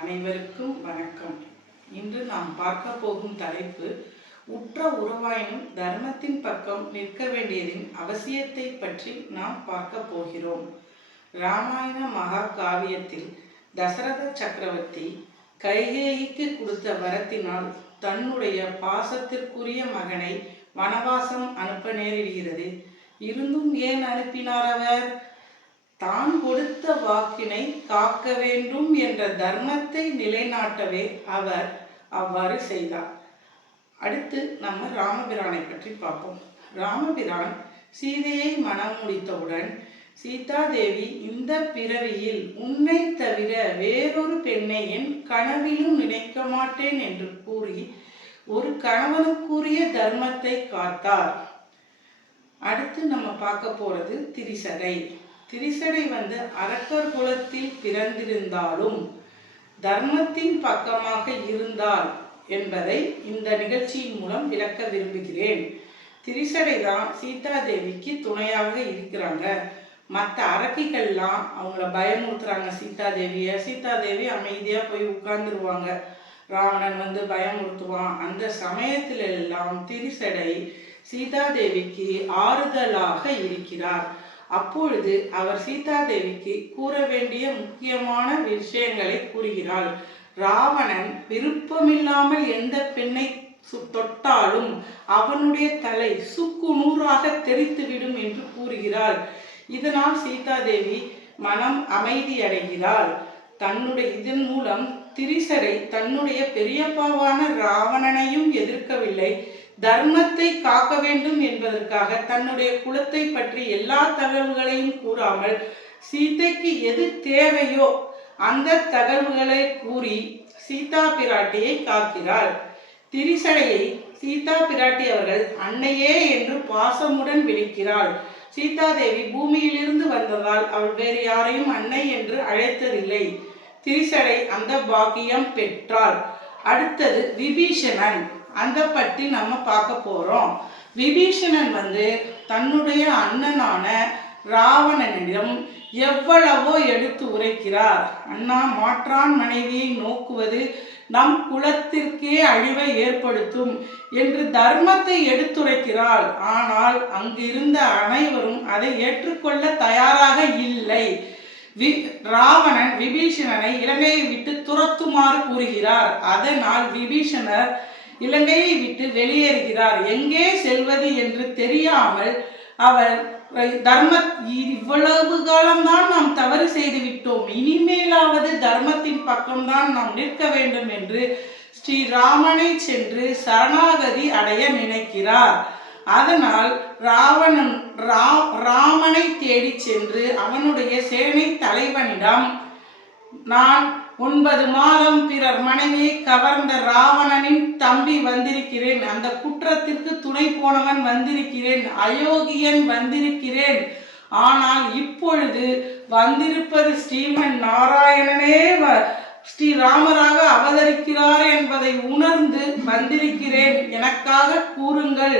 அனைவருக்கும் வணக்கம். இன்று நாம் பார்க்க போகும் தலைப்பு உற்ற உறவாயினும் தர்மத்தின் பக்கம் நிற்க வேண்டியதின் அவசியத்தை பற்றி நாம் பார்க்க போகிறோம். ராமாயண மகா காவியத்தில் தசரத சக்கரவர்த்தி கைகேயிக்கு கொடுத்த வரத்தினால் தன்னுடைய பாசத்திற்குரிய மகனை வனவாசம் அனுப்ப நேரிடுகிறது. இருந்தும் ஏன் அனுப்பினார் அவர்? தான் கொடுத்த வாக்கினை காக்க வேண்டும் என்ற தர்மத்தை நிலைநாட்டவே அவர் அவ்வாறு செய்தார். அடுத்து நம்ம ராமபிரானை பற்றி பார்ப்போம். ராமபிரான் சீதையை மனம் முடித்தவுடன் சீதா தேவி, இந்த பிறவியில் உன்னை தவிர வேறொரு பெண்ணை என் கனவிலும் நினைக்க மாட்டேன் என்று கூறி ஒரு கணவனுக்குரிய தர்மத்தை காத்தார். அடுத்து நம்ம பார்க்க போறது திரிசடை. திரிசடை அரக்கர் குலத்தில் பிறந்திருந்தாலும் தர்மத்தின் பக்கமாக இருந்தார் என்பதை இந்த நிகழ்ச்சியின் மூலம் விளக்க விரும்புகிறேன். திரிசடை தான் சீதா தேவிக்கு துணையாக இருக்கிறாங்க. மற்ற அரக்கிகள்லாம் அவங்கள பயமுறுத்துறாங்க சீதா தேவி அமைதியா போய் உட்கார்ந்துருவாங்க. ராவணன் பயமுறுத்துவான். அந்த சமயத்தில எல்லாம் திரிசடை சீதா தேவிக்கு ஆறுதலாக இருக்கிறார். அப்பொழுது அவர் சீதா தேவிக்கு கூற வேண்டிய முக்கியமான விஷயங்களை கூறுகிறாள். ராவணன் விருப்பமில்லாமல் எந்த பெண்ணை தொட்டாலும் அவனுடைய தலை சுக்கு நூறாக தெரித்துவிடும் என்று கூறுகிறாள். இதனால் சீதா தேவி மனம் அமைதி அடைகிறாள். இதன் மூலம் திரிசடை தன்னுடைய பெரியப்பாவான ராவணனையும் எதிர்க்கவில்லை. தர்மத்தை காக்க வேண்டும் என்பதற்காக தன்னுடைய குலத்தை பற்றி எல்லா தகவல்களையும் கூறாமல் சீதைக்கு எது தேவையோ அந்த தகவல்களை கூறி சீதா பிராட்டியை காக்கிறாள். திரிசடையை சீதா பிராட்டி அவர்கள் அன்னையே என்று பாசமுடன் விழிக்கிறாள். சீதா தேவி பூமியிலிருந்து வந்ததால் அவள் வேறு யாரையும் அன்னை என்று அழைத்ததில்லை. திரிசடை அந்த பாக்கியம் பெற்றாள். அடுத்தது விபீஷணன். அந்த பற்றி நம்ம பார்க்க போறோம். விபீஷணன் தன்னுடைய அண்ணனான ராவணனிடம் எவ்வளவோ எடுத்து உரைக்கிறார். அண்ணா, மாற்றான் மனைவியை நோக்குவது நம் குலத்திற்கே அழிவை ஏற்படுத்தும் என்று தர்மத்தை எடுத்துரைக்கிறாள். ஆனால் அங்கு இருந்த அனைவரும் அதை ஏற்றுக்கொள்ள தயாராக இல்லை. ராவணன் விபீஷணனை இலங்கையை விட்டு துரத்துமாறு கூறுகிறார். அதனால் விபீஷணர் இலங்கையை விட்டு வெளியேறுகிறார். எங்கே செல்வது என்று தெரியாமல் அவர் இவ்வளவு காலம்தான் நாம் தவறு செய்து விட்டோம், இனிமேலாவது தர்மத்தின் பக்கம்தான் நாம் நிற்க வேண்டும் என்று ஸ்ரீராமனை சென்று சரணாகதி அடைய நினைக்கிறார். அதனால் ராமனை தேடி சென்று அவனுடைய சேனை தலைவனிடம், நான் 9 மாதம் பிறர் மனைவியை கவர்ந்த ராவணனின் தம்பி வந்திருக்கிறேன், அந்த குற்றத்திற்கு துணை போனவன் வந்திருக்கிறேன், அயோக்கியன் வந்திருக்கிறேன். ஆனால் இப்பொழுது வந்திருப்பது ஸ்ரீமன் நாராயணனே ஸ்ரீராமராக அவதரிக்கிறார் என்பதை உணர்ந்து வந்திருக்கிறேன். எனக்காக கூறுங்கள்,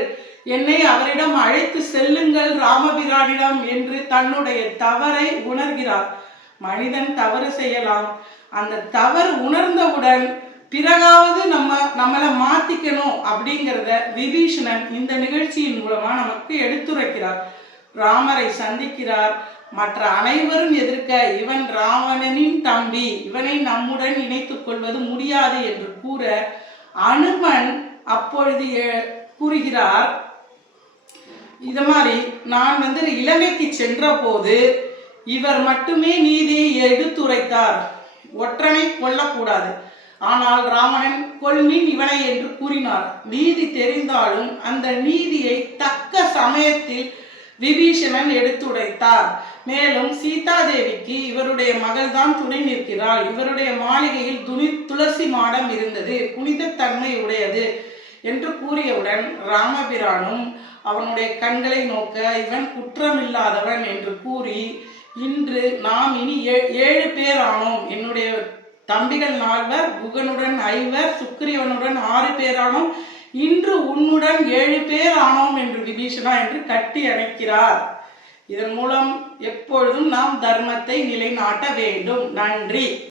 என்னை அவரிடம் அழைத்து செல்லுங்கள் ராமபிரானிடம் என்று தன்னுடைய தவறை உணர்கிறார். மனிதன் தவறு செய்யலாம். அந்த தவறு உணர்ந்தவுடன் பிறகாவது நம்மளை மாத்திக்கணும் அப்படிங்கிறத விபீஷணன் இந்த நிகழ்ச்சியின் மூலமா நமக்கு எடுத்துரைக்கிறார். ராமரை சந்திக்கிறார். மற்ற அனைவரும் எதிர்க்க இவன் ராவணனின் தம்பி, இவனை நம்முடன் இணைத்துக் கொள்வது முடியாது என்று கூற அனுமன் அப்பொழுது கூறுகிறார், இது மாதிரி நான் இலங்கைக்கு சென்ற போது இவர் மட்டுமே நீதியை எடுத்துரைத்தார், ஒற்றனை கொல்லக்கூடாது. ஆனால் ராவணன் கொல்மின் இவனை என்று கூறினார். நீதி தெரிந்தாலும் அந்த நீதியை தக்க சமயத்தில் விபீஷணன் எடுத்துரைத்தார். மேலும் சீதா தேவிக்கு இவருடைய மகள் தான் துணை நிற்கிறாள். இவருடைய மாளிகையில் துளசி மாடம் இருந்தது, புனிதத்தன்மை உடையது என்று கூறியவுடன் ராமபிரானும் அவனுடைய கண்களை நோக்க இவன் குற்றமில்லாதவன் என்று கூறி, இன்று நாம் இனி 7 பேர் ஆனோம். என்னுடைய தம்பிகள் 4, குகனுடன் 5, சுக்கிரீவனுடன் 6 பேர் ஆனோம். இன்று உன்னுடன் 7 பேர் ஆனோம் என்று விபீஷணா என்று கட்டி அணைக்கிறார். இதன் மூலம் எப்பொழுதும் நாம் தர்மத்தை நிலைநாட்ட வேண்டும். நன்றி.